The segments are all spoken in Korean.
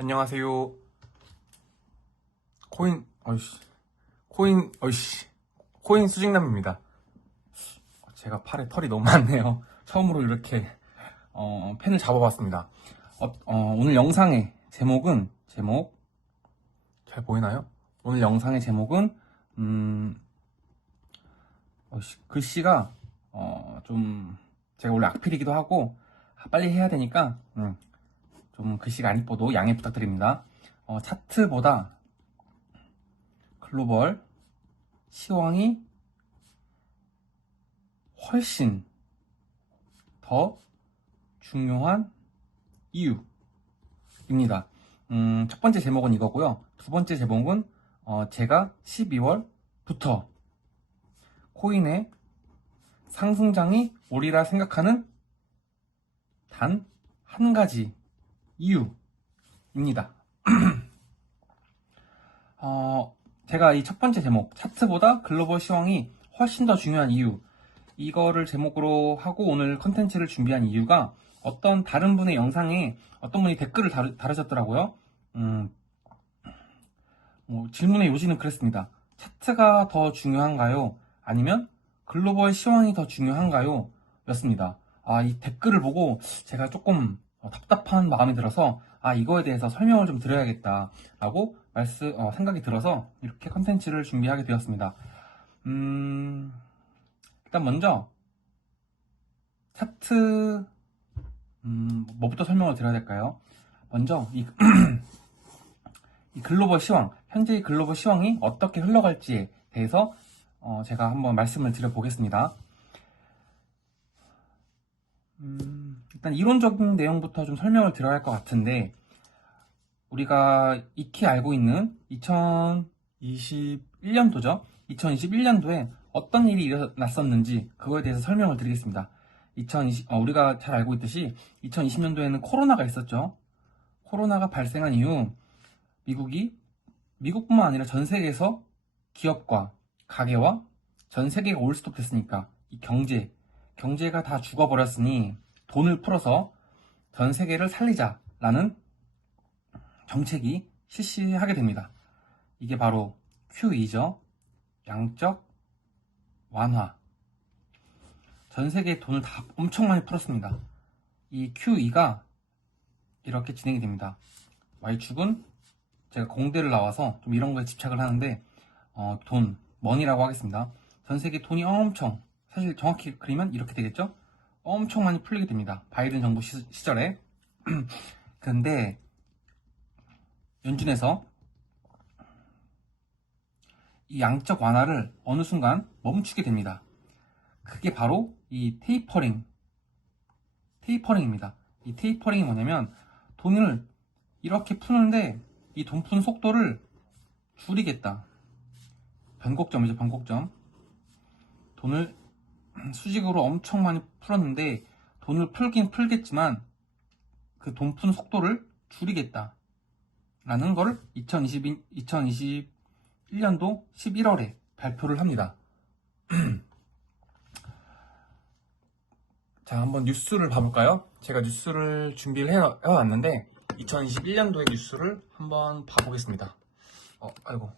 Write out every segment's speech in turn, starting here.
안녕하세요. 코인 수직남입니다. 제가 팔에 털이 너무 많네요. 처음으로 이렇게 펜을 잡아봤습니다. 오늘 영상의 제목 잘 보이나요? 오늘 영상의 제목은 글씨가 좀 제가 원래 악필이기도 하고 빨리 해야 되니까 좀 글씨가 안 이뻐도 양해 부탁드립니다. 차트보다 글로벌 시황이 훨씬 더 중요한 이유입니다. 첫 번째 제목은 이거고요. 두 번째 제목은 제가 12월부터 코인의 상승장이 오리라 생각하는 단 한 가지 이유입니다. 제가 이 첫 번째 제목, 차트보다 글로벌 시황이 훨씬 더 중요한 이유, 이거를 제목으로 하고 오늘 컨텐츠를 준비한 이유가 어떤 다른 분의 영상에 어떤 분이 댓글을 달으셨더라고요. 질문의 요지는 그랬습니다. 차트가 더 중요한가요? 아니면 글로벌 시황이 더 중요한가요? 였습니다. 이 댓글을 보고 제가 조금 답답한 마음이 들어서 이거에 대해서 설명을 좀 드려야겠다라고 생각이 들어서 이렇게 컨텐츠를 준비하게 되었습니다. 일단 먼저 차트 뭐부터 설명을 드려야 될까요? 먼저 이 글로벌 시황, 현재의 글로벌 시황이 어떻게 흘러갈지에 대해서 제가 한번 말씀을 드려보겠습니다. 일단 이론적인 내용부터 좀 설명을 드려야 할 것 같은데, 우리가 익히 알고 있는 2021년도죠. 2021년도에 어떤 일이 일어났었는지 그거에 대해서 설명을 드리겠습니다. 우리가 잘 알고 있듯이 2020년도에는 코로나가 있었죠. 코로나가 발생한 이후 미국뿐만 아니라 전 세계에서 기업과 가게와 전 세계가 올스톱 됐으니까 이 경제가 다 죽어버렸으니 돈을 풀어서 전 세계를 살리자라는 정책이 실시하게 됩니다. 이게 바로 QE죠. 양적 완화. 전 세계에 돈을 다 엄청 많이 풀었습니다. 이 QE가 이렇게 진행이 됩니다. Y축은 제가 공대를 나와서 좀 이런 거에 집착을 하는데 머니라고 하겠습니다. 전 세계 돈이 사실 정확히 그리면 이렇게 되겠죠? 엄청 많이 풀리게 됩니다. 바이든 정부 시절에. 근데 연준에서 이 양적 완화를 어느 순간 멈추게 됩니다. 그게 바로 이 테이퍼링입니다. 이 테이퍼링이 뭐냐면 돈을 이렇게 푸는데 이 돈 푸는 속도를 줄이겠다. 변곡점이죠, 변곡점. 돈을 수직으로 엄청 많이 풀었는데 돈을 풀긴 풀겠지만 그 돈 푸는 속도를 줄이겠다 라는 걸 2021년도 11월에 발표를 합니다. 자, 한번 뉴스를 봐볼까요? 제가 뉴스를 준비를 해왔는데 2021년도의 뉴스를 한번 봐보겠습니다. 아이고.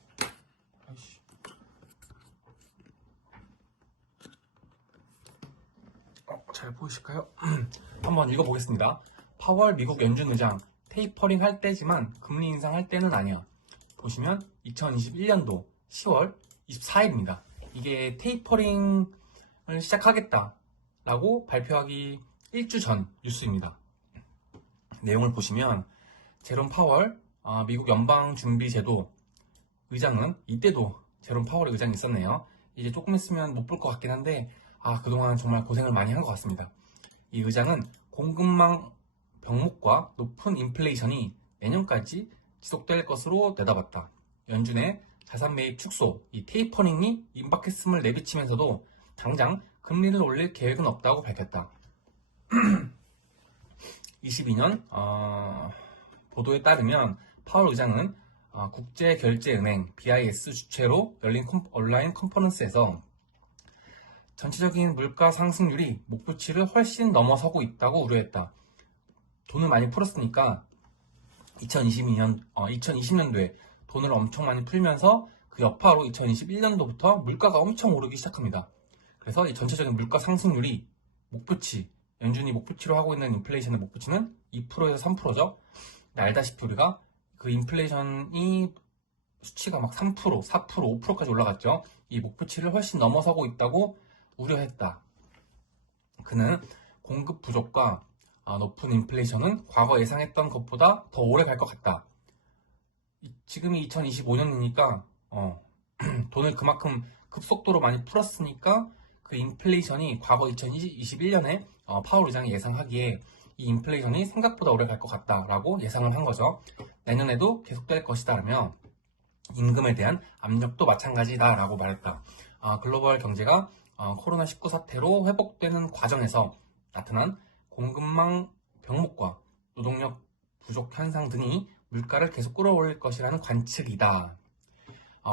잘 보이실까요? 한번 읽어보겠습니다. 파월 미국 연준 의장 테이퍼링 할 때지만 금리 인상할 때는 아니야. 보시면 2021년도 10월 24일입니다. 이게 테이퍼링을 시작하겠다라고 발표하기 일주 전 뉴스입니다. 내용을 보시면 제롬 파월 미국 연방준비제도 의장은 이때도 제롬 파월의 의장이 있었네요. 이제 조금 있으면 못 볼 것 같긴 한데 그동안 정말 고생을 많이 한 것 같습니다. 이 의장은 공급망 병목과 높은 인플레이션이 내년까지 지속될 것으로 내다봤다. 연준의 자산 매입 축소, 이 테이퍼링이 임박했음을 내비치면서도 당장 금리를 올릴 계획은 없다고 밝혔다. 22년 보도에 따르면 파월 의장은 국제결제은행 BIS 주최로 열린 온라인 컨퍼런스에서 전체적인 물가 상승률이 목표치를 훨씬 넘어서고 있다고 우려했다. 돈을 많이 풀었으니까 2020년도에 돈을 엄청 많이 풀면서 그 여파로 2021년도부터 물가가 엄청 오르기 시작합니다. 그래서 이 전체적인 물가 상승률이 목표치, 연준이 목표치로 하고 있는 인플레이션의 목표치는 2%에서 3%죠. 알다시피 우리가 그 인플레이션이 수치가 막 3%, 4%, 5%까지 올라갔죠. 이 목표치를 훨씬 넘어서고 있다고 우려했다. 그는 공급 부족과 높은 인플레이션은 과거 예상했던 것보다 더 오래 갈 것 같다. 지금이 2025년이니까 돈을 그만큼 급속도로 많이 풀었으니까 그 인플레이션이 과거 2021년에 파월 의장이 예상하기에 이 인플레이션이 생각보다 오래 갈 것 같다라고 예상을 한 거죠. 내년에도 계속될 것이다라며 임금에 대한 압력도 마찬가지다라고 말했다. 글로벌 경제가 코로나19 사태로 회복되는 과정에서 나타난 공급망 병목과 노동력 부족 현상 등이 물가를 계속 끌어올릴 것이라는 관측이다.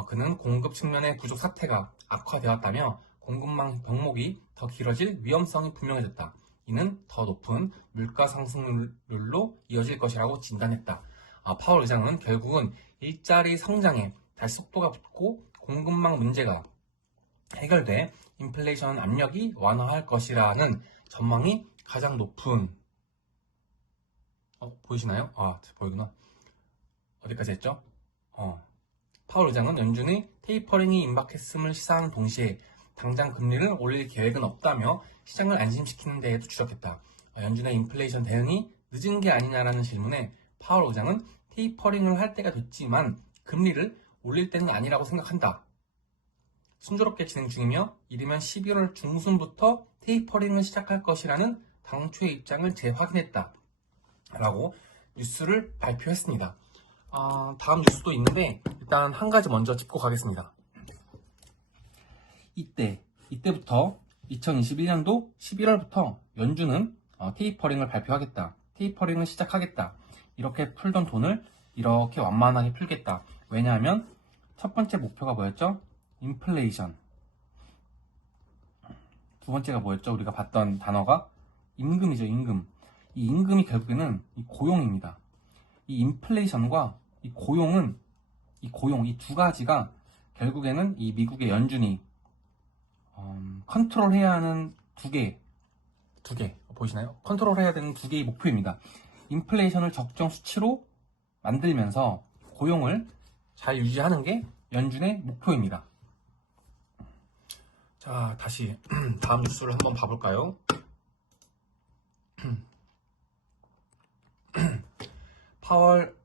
그는 공급 측면의 부족 사태가 악화되었다며 공급망 병목이 더 길어질 위험성이 분명해졌다. 이는 더 높은 물가 상승률로 이어질 것이라고 진단했다. 파월 의장은 결국은 일자리 성장에 다시 속도가 붙고 공급망 문제가 해결돼 인플레이션 압력이 완화할 것이라는 전망이 가장 높은 보이시나요? 보이구나. 어디까지 했죠? 파월 의장은 연준의 테이퍼링이 임박했음을 시사하는 동시에 당장 금리를 올릴 계획은 없다며 시장을 안심시키는 데에도 주력했다. 연준의 인플레이션 대응이 늦은 게 아니냐라는 질문에 파월 의장은 테이퍼링을 할 때가 됐지만 금리를 올릴 때는 아니라고 생각한다. 순조롭게 진행 중이며 이르면 12월 중순부터 테이퍼링을 시작할 것이라는 당초의 입장을 재확인했다. 라고 뉴스를 발표했습니다. 다음 뉴스도 있는데 일단 한 가지 먼저 짚고 가겠습니다. 이때부터 2021년도 11월부터 연준은 테이퍼링을 발표하겠다. 테이퍼링을 시작하겠다. 이렇게 풀던 돈을 이렇게 완만하게 풀겠다. 왜냐하면 첫 번째 목표가 뭐였죠? 인플레이션. 두 번째가 뭐였죠? 우리가 봤던 단어가 임금이죠. 임금. 이 임금이 결국에는 이 고용입니다. 이 인플레이션과 이 고용, 이 두 가지가 결국에는 이 미국의 연준이 컨트롤해야 하는 두 개 보이시나요? 컨트롤해야 되는 두 개의 목표입니다. 인플레이션을 적정 수치로 만들면서 고용을 잘 유지하는 게 연준의 목표입니다. 자, 다시 다음 뉴스를 한번 봐볼까요? 파월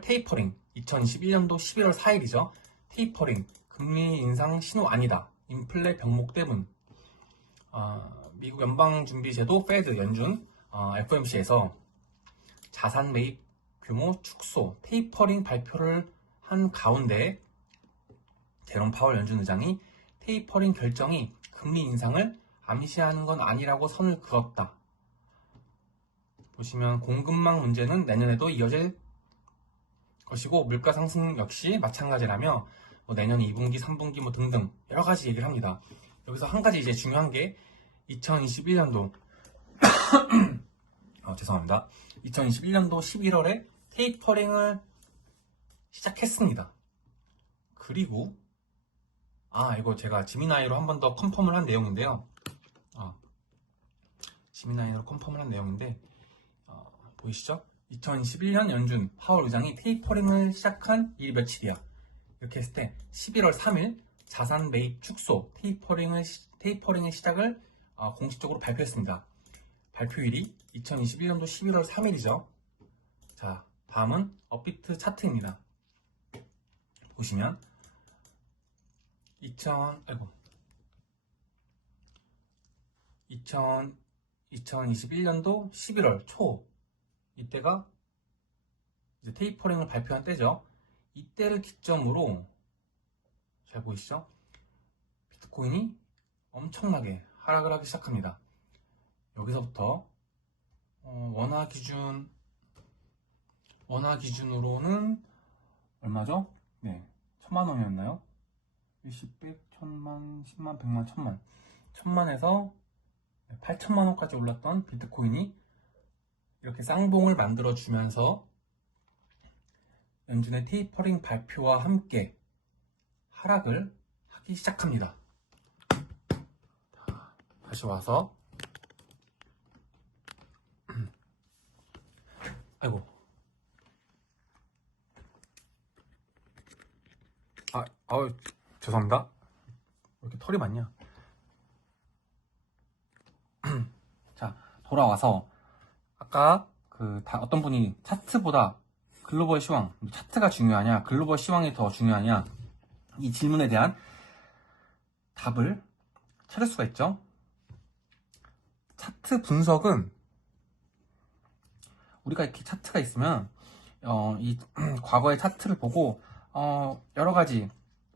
테이퍼링 2021년도 11월 4일이죠. 테이퍼링 금리 인상 신호 아니다. 인플레 병목 때문. 미국 연방준비제도 페드 연준 FOMC에서 자산 매입 규모 축소 테이퍼링 발표를 한 가운데 제롬 파월 연준 의장이 테이퍼링 결정이 금리 인상을 암시하는 건 아니라고 선을 그었다. 보시면 공급망 문제는 내년에도 이어질 것이고 물가 상승 역시 마찬가지라며 내년 2분기, 3분기 등등 여러 가지 얘기를 합니다. 여기서 한 가지 이제 중요한 게 2021년도 죄송합니다. 2021년도 11월에 테이퍼링을 시작했습니다. 그리고 이거 제가 지미나이로 한 번 더 컨펌을 한 내용인데요. 지미나이로 컨펌을 한 내용인데 보이시죠? 2021년 연준 파월 의장이 테이퍼링을 시작한 일이 며칠이야. 이렇게 했을 때 11월 3일 자산 매입 축소 테이퍼링의 시작을 공식적으로 발표했습니다. 발표일이 2021년도 11월 3일이죠. 자, 다음은 업비트 차트입니다. 보시면 2021년도 11월 초 이때가 이제 테이퍼링을 발표한 때죠. 이때를 기점으로 잘 보이시죠? 비트코인이 엄청나게 하락을 하기 시작합니다. 여기서부터 원화 기준으로는 얼마죠? 네, 1000만 원이었나요? 10, 100, 1000만, 10만, 100만, 1000만 1000만에서 8천만 원까지 올랐던 비트코인이 이렇게 쌍봉을 만들어 주면서 연준의 테이퍼링 발표와 함께 하락을 하기 시작합니다. 다시 와서 아이고 죄송합니다. 왜 이렇게 털이 많냐. 자, 돌아와서 아까 어떤 분이 차트보다 글로벌 시황, 차트가 중요하냐 글로벌 시황이 더 중요하냐, 이 질문에 대한 답을 찾을 수가 있죠. 차트 분석은 우리가 이렇게 차트가 있으면 이 과거의 차트를 보고 여러 가지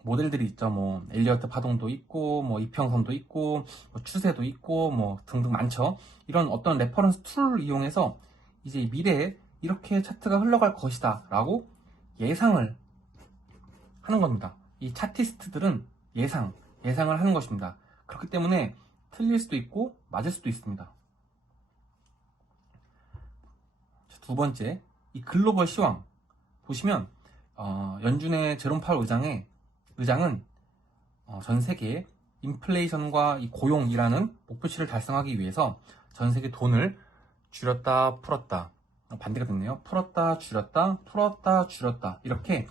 모델들이 있죠. 뭐 엘리어트 파동도 있고, 뭐 이평선도 있고, 뭐 추세도 있고, 뭐 등등 많죠. 이런 어떤 레퍼런스 툴을 이용해서 이제 미래에 이렇게 차트가 흘러갈 것이다 라고 예상을 하는 겁니다. 이 차티스트들은 예상을 하는 것입니다. 그렇기 때문에 틀릴 수도 있고 맞을 수도 있습니다. 두 번째, 이 글로벌 시황 보시면 연준의 제롬 파월 의장은 전 세계의 인플레이션과 이 고용이라는 목표치를 달성하기 위해서 전 세계 돈을 줄였다 풀었다, 반대가 됐네요. 풀었다 줄였다 이렇게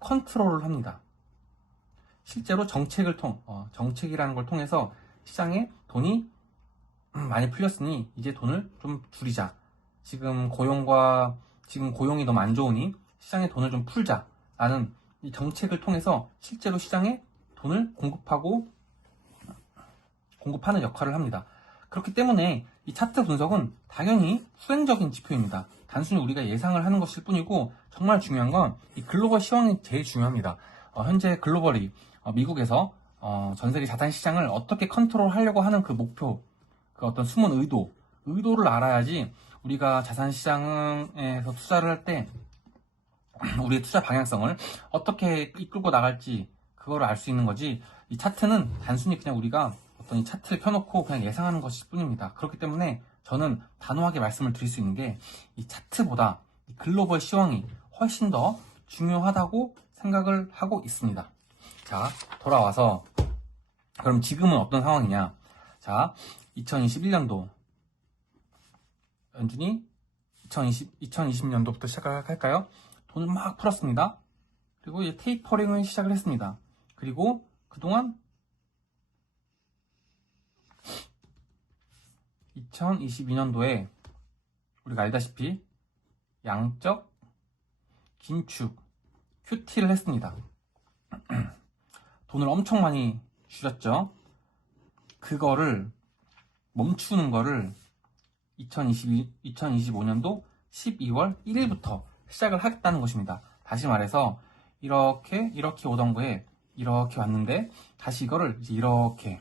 컨트롤을 합니다. 실제로 정책이라는 걸 통해서 시장에 돈이 많이 풀렸으니 이제 돈을 좀 줄이자. 지금 고용이 너무 안 좋으니 시장에 돈을 좀 풀자라는 이 정책을 통해서 실제로 시장에 돈을 공급하는 역할을 합니다. 그렇기 때문에 이 차트 분석은 당연히 수행적인 지표입니다. 단순히 우리가 예상을 하는 것일 뿐이고, 정말 중요한 건 이 글로벌 시황이 제일 중요합니다. 현재 글로벌이 미국에서 전 세계 자산 시장을 어떻게 컨트롤 하려고 하는 그 목표, 그 어떤 숨은 의도를 알아야지 우리가 자산 시장에서 투자를 할 때 우리의 투자 방향성을 어떻게 이끌고 나갈지 그거를 알 수 있는 거지. 이 차트는 단순히 그냥 우리가 어떤 이 차트를 펴놓고 그냥 예상하는 것일 뿐입니다. 그렇기 때문에 저는 단호하게 말씀을 드릴 수 있는 게, 이 차트보다 이 글로벌 시황이 훨씬 더 중요하다고 생각을 하고 있습니다. 자, 돌아와서 그럼 지금은 어떤 상황이냐. 자, 2021년도 연준이 2020년도부터 시작할까요? 돈을 막 풀었습니다. 그리고 이제 테이퍼링을 시작을 했습니다. 그리고 그동안 2022년도에 우리가 알다시피 양적 긴축 QT를 했습니다. 돈을 엄청 많이 줄였죠. 그거를 멈추는 거를 2025년도 12월 1일부터 시작을 하겠다는 것입니다. 다시 말해서 이렇게 오던 거에 이렇게 왔는데 다시 이거를 이제 이렇게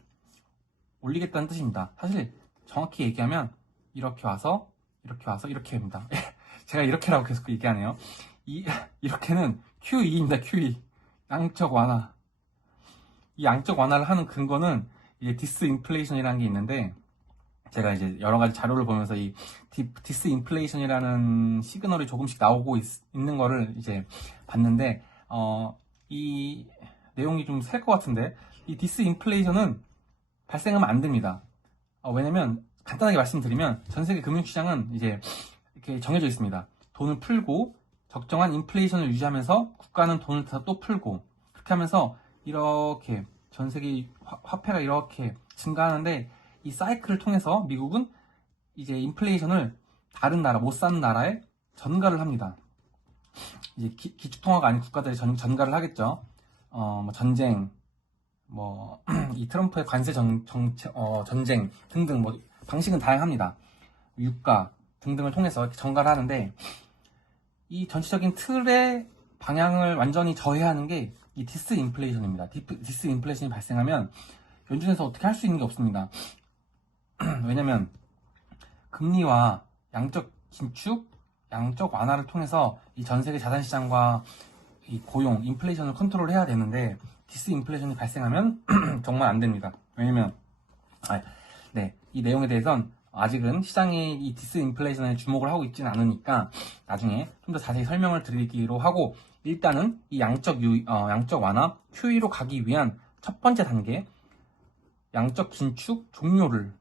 올리겠다는 뜻입니다. 사실 정확히 얘기하면 이렇게 와서 이렇게 합니다. 제가 이렇게라고 계속 얘기하네요. 이렇게는 QE입니다. QE. 양적 완화. 이 양적 완화를 하는 근거는 이제 디스인플레이션이라는 게 있는데, 제가 이제 여러 가지 자료를 보면서 이 디스인플레이션이라는 시그널이 조금씩 나오고 있는 거를 이제 봤는데, 이 내용이 좀 셀 것 같은데, 이 디스인플레이션은 발생하면 안 됩니다. 왜냐면 간단하게 말씀드리면 전 세계 금융시장은 이제 이렇게 정해져 있습니다. 돈을 풀고 적정한 인플레이션을 유지하면서 국가는 돈을 또 풀고, 그렇게 하면서 이렇게 전 세계 화폐가 이렇게 증가하는데, 이 사이클을 통해서 미국은 이제 인플레이션을 다른 나라, 못 사는 나라에 전가를 합니다. 이제 기축통화가 아닌 국가들이 전가를 하겠죠. 뭐 전쟁, 뭐 이 트럼프의 관세 전쟁 등등, 뭐 방식은 다양합니다. 유가 등등을 통해서 이렇게 전가를 하는데, 이 전체적인 틀의 방향을 완전히 저해하는 게 이 디스인플레이션입니다. 디스인플레이션이 발생하면 연준에서 어떻게 할 수 있는 게 없습니다. 왜냐면 금리와 양적 긴축, 양적 완화를 통해서 이 전 세계 자산 시장과 이 고용, 인플레이션을 컨트롤해야 되는데, 디스인플레이션이 발생하면 정말 안 됩니다. 왜냐면 이 내용에 대해선 아직은 시장이 이 디스인플레이션에 주목을 하고 있지는 않으니까 나중에 좀 더 자세히 설명을 드리기로 하고, 일단은 이 양적 완화 QE로 가기 위한 첫 번째 단계, 양적 긴축 종료를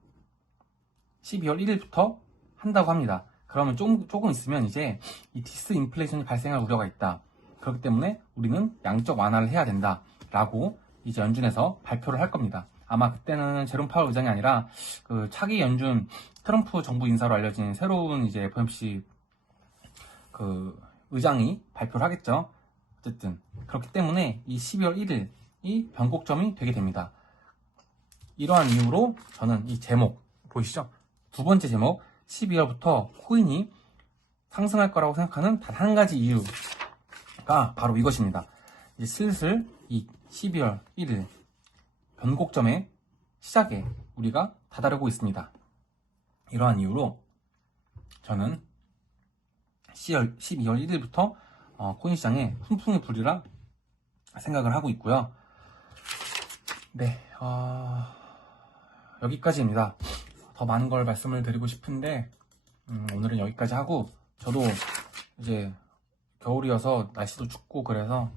12월 1일부터 한다고 합니다. 그러면 조금 있으면 이제 이 디스인플레이션이 발생할 우려가 있다. 그렇기 때문에 우리는 양적 완화를 해야 된다. 라고 이제 연준에서 발표를 할 겁니다. 아마 그때는 제롬 파월 의장이 아니라 그 차기 연준 트럼프 정부 인사로 알려진 새로운 이제 FOMC 그 의장이 발표를 하겠죠. 어쨌든 그렇기 때문에 이 12월 1일이 변곡점이 되게 됩니다. 이러한 이유로 저는 이 제목 보이시죠? 두 번째 제목, 12월부터 코인이 상승할 거라고 생각하는 단 한 가지 이유가 바로 이것입니다. 이제 슬슬 이 12월 1일 변곡점의 시작에 우리가 다다르고 있습니다. 이러한 이유로 저는 12월 1일부터 코인 시장에 훈풍이 불이라 생각을 하고 있고요. 네, 여기까지입니다. 더 많은 걸 말씀을 드리고 싶은데 오늘은 여기까지 하고, 저도 이제 겨울이어서 날씨도 춥고 그래서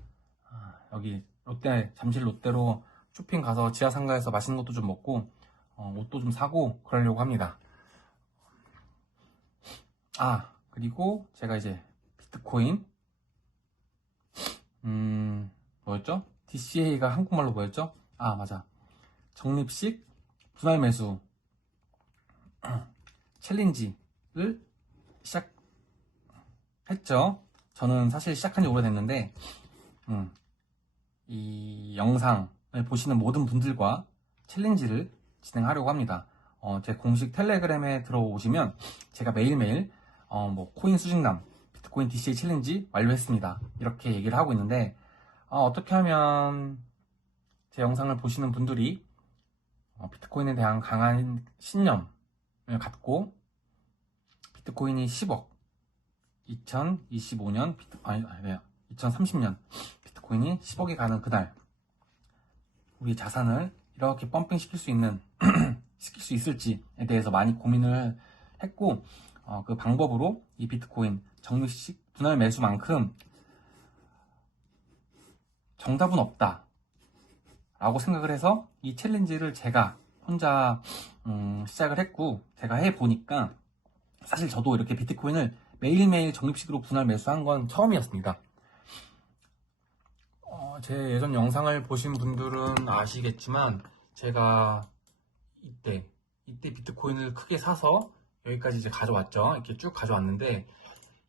여기 잠실 롯데로 쇼핑 가서 지하상가에서 맛있는 것도 좀 먹고 옷도 좀 사고 그러려고 합니다. 그리고 제가 이제 비트코인 뭐였죠? DCA가 한국말로 뭐였죠? 맞아, 적립식 분할 매수 챌린지를 시작했죠. 저는 사실 시작한 지 오래됐는데 이 영상을 보시는 모든 분들과 챌린지를 진행하려고 합니다. 제 공식 텔레그램에 들어오시면 제가 매일매일 코인 수직남, 비트코인 DCA 챌린지 완료했습니다, 이렇게 얘기를 하고 있는데, 어떻게 하면 제 영상을 보시는 분들이 비트코인에 대한 강한 신념을 갖고 비트코인이 10억, 2025년 2030년 비트코인이 10억이 가는 그날 우리 자산을 이렇게 펌핑 시킬 수 있을지에 대해서 많이 고민을 했고, 그 방법으로 이 비트코인 적립식 분할 매수만큼 정답은 없다 라고 생각을 해서 이 챌린지를 제가 혼자 시작을 했고, 제가 해보니까 사실 저도 이렇게 비트코인을 매일매일 적립식으로 분할 매수한 건 처음이었습니다. 제 예전 영상을 보신 분들은 아시겠지만 제가 이때 비트코인을 크게 사서 여기까지 이제 가져왔죠. 이렇게 쭉 가져왔는데,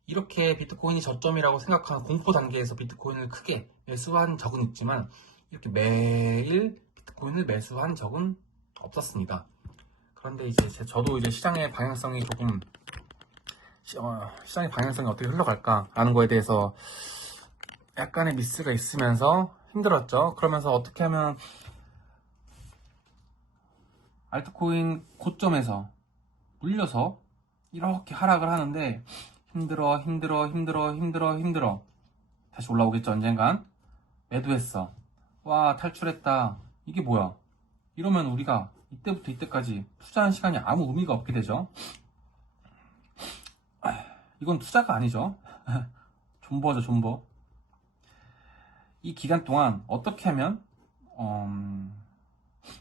이렇게 비트코인이 저점이라고 생각하는 공포 단계에서 비트코인을 크게 매수한 적은 있지만 이렇게 매일 비트코인을 매수한 적은 없었습니다. 그런데 이제 저도 이제 시장의 방향성이 어떻게 흘러갈까라는 거에 대해서 약간의 미스가 있으면서 힘들었죠. 그러면서 어떻게 하면 알트코인 고점에서 물려서 이렇게 하락을 하는데 힘들어 다시 올라오겠죠. 언젠간 매도했어, 와 탈출했다, 이게 뭐야, 이러면 우리가 이때부터 이때까지 투자한 시간이 아무 의미가 없게 되죠. 이건 투자가 아니죠. 존버죠, 존버. 이 기간 동안 어떻게 하면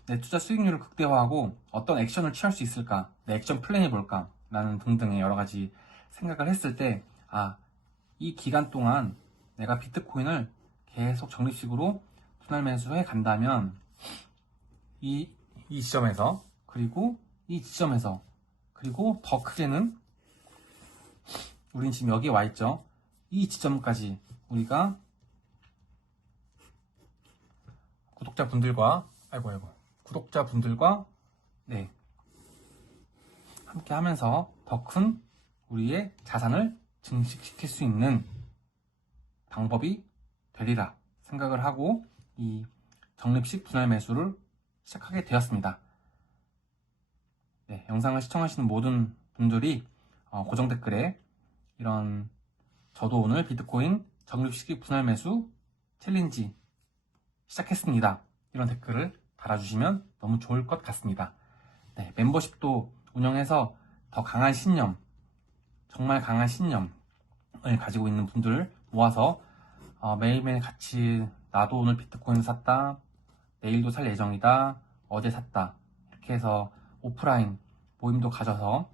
내 투자 수익률을 극대화하고 어떤 액션을 취할 수 있을까, 내 액션 플랜이 뭘까 라는 등등의 여러 가지 생각을 했을 때, 이 기간 동안 내가 비트코인을 계속 적립식으로 분할 매수해 간다면 이 지점에서, 그리고 이 지점에서, 그리고 더 크게는 우린 지금 여기에 와 있죠. 이 지점까지 우리가 구독자분들과 함께 하면서 더 큰 우리의 자산을 증식시킬 수 있는 방법이 되리라 생각을 하고 이 적립식 분할 매수를 시작하게 되었습니다. 네, 영상을 시청하시는 모든 분들이 고정 댓글에 저도 오늘 비트코인 적립식 분할 매수 챌린지 시작했습니다, 이런 댓글을 달아주시면 너무 좋을 것 같습니다. 네, 멤버십도 운영해서 더 강한 신념, 정말 강한 신념을 가지고 있는 분들 모아서 매일매일 같이 나도 오늘 비트코인을 샀다, 내일도 살 예정이다, 어제 샀다, 이렇게 해서 오프라인 모임도 가져서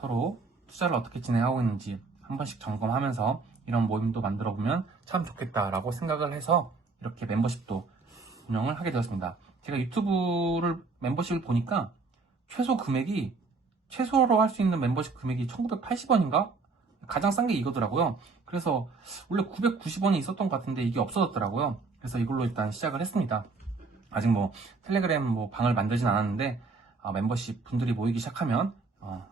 서로 투자를 어떻게 진행하고 있는지 한 번씩 점검하면서 이런 모임도 만들어 보면 참 좋겠다라고 생각을 해서 이렇게 멤버십도 운영을 하게 되었습니다. 제가 유튜브를 멤버십을 보니까 최소로 할 수 있는 멤버십 금액이 1980원인가? 가장 싼 게 이거더라고요. 그래서 원래 990원이 있었던 것 같은데 이게 없어졌더라고요. 그래서 이걸로 일단 시작을 했습니다. 아직 뭐 텔레그램 뭐 방을 만들진 않았는데 멤버십 분들이 모이기 시작하면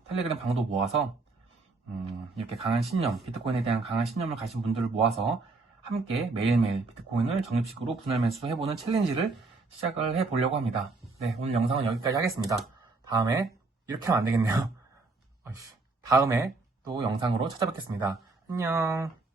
텔레그램 방도 모아서 이렇게 강한 신념, 비트코인에 대한 강한 신념을 가진 분들을 모아서 함께 매일매일 비트코인을 적립식으로 분할 매수해보는 챌린지를 시작을 해보려고 합니다. 네, 오늘 영상은 여기까지 하겠습니다. 다음에 이렇게 하면 안 되겠네요. 다음에 또 영상으로 찾아뵙겠습니다. 안녕.